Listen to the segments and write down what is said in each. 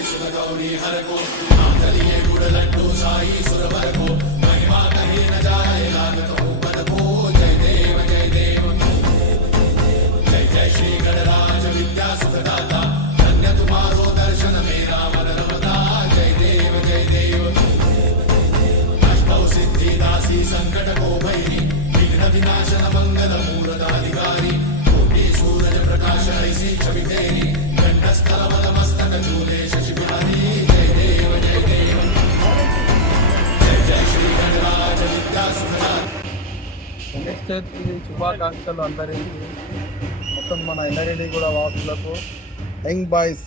गौरी हर को मांगलिये गुड़ लड्डू साई सुरवर को महिमा कहे न जाए लागत हो पद को जय देव जय देव जय जय श्री गणराज विद्या सुखदाता धन्य तुम्हारो दर्शन मेरा मन रमता जय देव जय देव अष्टौ सिद्धि दासी संकट को भैरी विघ्न विनाशन मंगल मूलदाधिकारी कोटि सूरज प्रकाश ऐसी छवि तेरी कंठस्थल मस्तक झूले शशि बिहारी जय देव जय देव जय जय श्री गणराज विद्या सुखदाता శుభాకాంక్షలు అందరికీ. మొత్తం మన ఎల్లారెడ్డి కూడా వాసులకు యంగ్ బాయ్స్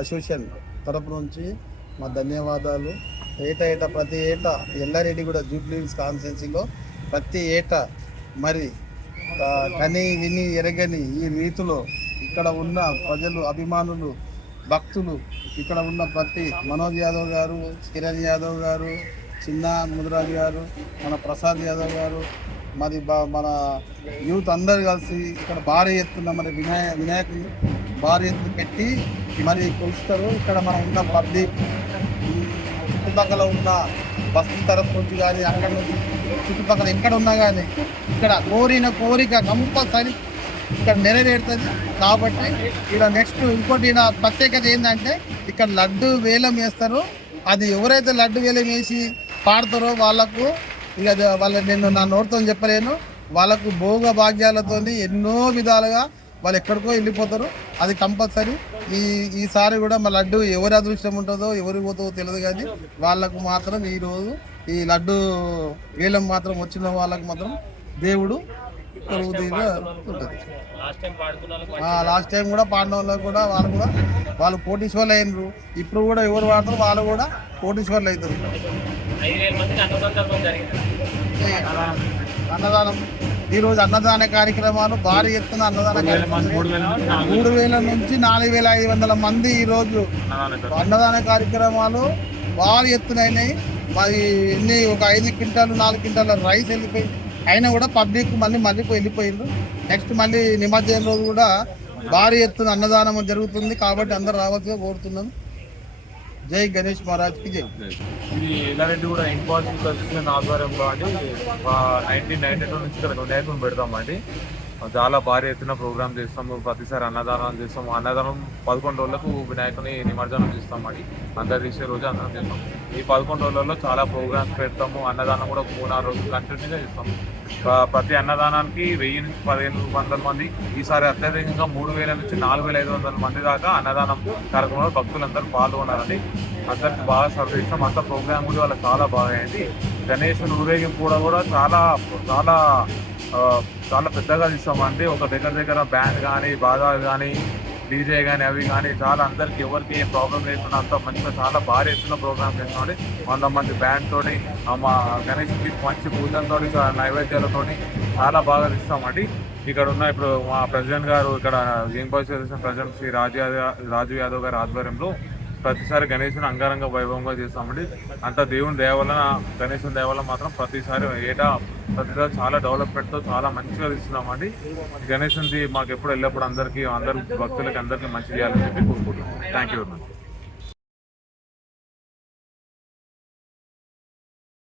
అసోసియేషన్ తరపు నుంచి మా ధన్యవాదాలు. ఏటా ప్రతి ఏటా ఎల్లారెడ్డి కూడా జూబ్లీహిల్స్ కాన్స్టిట్యున్సీలో ప్రతి ఏటా మరి కని విని ఎరగని ఈ రీతిలో ఇక్కడ ఉన్న ప్రజలు అభిమానులు భక్తులు ఇక్కడ ఉన్న ప్రతి మనోజ్ యాదవ్ గారు, కిరణ్ యాదవ్ గారు, చిన్న ముదిరాజు గారు, మన ప్రసాద్ యాదవ్ గారు, మరి మన యూత్ అందరు కలిసి ఇక్కడ భారీ ఎత్తున మరి వినాయకులు భారీ ఎత్తున పెట్టి మరి కొలుస్తారు. ఇక్కడ మనం ఉన్న పబ్లిక్ చుట్టుపక్కల ఉన్న బస్తీ తరఫు నుంచి కానీ అక్కడ నుంచి చుట్టుపక్కల ఎక్కడ ఉన్నా కానీ ఇక్కడ కోరిన కోరిక కంపల్సరీ ఇక్కడ నెరవేరుతుంది. కాబట్టి ఇక్కడ నెక్స్ట్ ఇంకోటి ప్రత్యేకత ఏంటంటే ఇక్కడ లడ్డు వేలం వేస్తారు. అది ఎవరైతే లడ్డు వేలం వేసి పాడతారో వాళ్ళకు ఇక నేను నా నోటితో చెప్పలేను, వాళ్ళకు భోగ భాగ్యాలతో ఎన్నో విధాలుగా వాళ్ళు ఎక్కడికో వెళ్ళిపోతారు. అది కంపల్సరీ. ఈసారి కూడా మా లడ్డు ఎవరి అదృష్టం ఉంటుందో ఎవరికి పోతుందో తెలియదు, కానీ వాళ్ళకు మాత్రం ఈరోజు ఈ లడ్డు వేలం మాత్రం వచ్చిన వాళ్ళకు మాత్రం దేవుడు కలుగుతీగా ఉంటుంది. లాస్ట్ టైం కూడా పాడిన వాళ్ళకు కూడా వాళ్ళు కోటీశ్వర్లు అయినరు. ఇప్పుడు కూడా ఎవరు వాడతారు వాళ్ళు కూడా కోటీశ్వర్లు అవుతారు. అన్నదానం ఈరోజు అన్నదాన కార్యక్రమాలు భారీ ఎత్తున అన్నదాన 3,000 నుంచి 4,500 మంది ఈరోజు అన్నదాన కార్యక్రమాలు భారీ ఎత్తునైనాయి. మరి ఎన్ని ఒక 5 క్వింటాలు 4 క్వింటాల రైస్ వెళ్ళిపోయింది. అయినా కూడా పబ్లిక్ మళ్ళీ వెళ్ళిపోయిండ్రు. నెక్స్ట్ మళ్ళీ నిమజ్జనం రోజు కూడా భారీ ఎత్తున అన్నదానం జరుగుతుంది. కాబట్టి అందరు రావాల్సిగా కోరుతున్నాను. జై గణేష్ మహారాజ్కి జై. ఇది ఎల్లారెడ్డి కూడా ఇంపార్టెంట్ అసోసియేషన్ ఆధ్వర్యంలో అండి 1992 నుంచి ఇక్కడ వినాయకుని పెడతామండి. చాలా భారీ ఎత్తున ప్రోగ్రామ్ చేస్తాము. ప్రతిసారి అన్నదానం చేస్తాము. అన్నదానం 11 రోజులకు వినాయకుని నిమజ్జనం చేస్తామండి. అందరు తీసే రోజు అన్నదానం చేస్తాం. ఈ 11 రోజులలో చాలా ప్రోగ్రామ్స్ పెడతాము. అన్నదానం కూడా 3-4 రోజులు కంటిన్యూగా చేస్తాము. ప్రతి అన్నదానానికి 1000 నుంచి 1500 మంది, ఈసారి అత్యధికంగా 3000 నుంచి 4500 మంది దాకా అన్నదానం కార్యక్రమంలో భక్తులందరూ పాల్గొన్నారండి. అందరికి బాగా సర్వ్ చేస్తాం. అంత ప్రోగ్రామ్ కూడా వాళ్ళకి చాలా బాగా అయింది. గణేశుని ఊరేగింపు కూడా చాలా చాలా చాలా పెద్దగా తీస్తామండి. ఒక దగ్గర బ్యాండ్ కానీ బాజాలు కానీ డీజే కానీ అవి కానీ చాలా అందరికి ఎవరికి ఏం ప్రాబ్లం లేకుండా అంత మంచిగా చాలా భారీ ఎత్తున ప్రోగ్రామ్ చేస్తామండి. 100 మంది బ్యాండ్ తోటి మా గణేష్కి మంచి పూజలతో నైవేద్యాలతో చాలా బాగా తీస్తామండి. ఇక్కడ ఉన్న ఇప్పుడు మా ప్రెసిడెంట్ గారు ఇక్కడ young boys association president Shri Raju Yadav గారి ఆధ్వర్యంలో ప్రతిసారి గణేశుని అంగరంగ వైభవంగా చేస్తామండి. అంత దేవుని దయవలన గణేశుని దయవల్ల మాత్రం ప్రతిసారి ప్రతిసారి చాలా డెవలప్మెంట్తో చాలా మంచిగా తీస్తున్నామండి. గణేశుని మాకు ఎప్పుడు వెళ్ళినప్పుడు అందరూ భక్తులకి అందరికీ మంచి చేయాలని చెప్పి కోరుకుంటున్నాం. Thank you very much.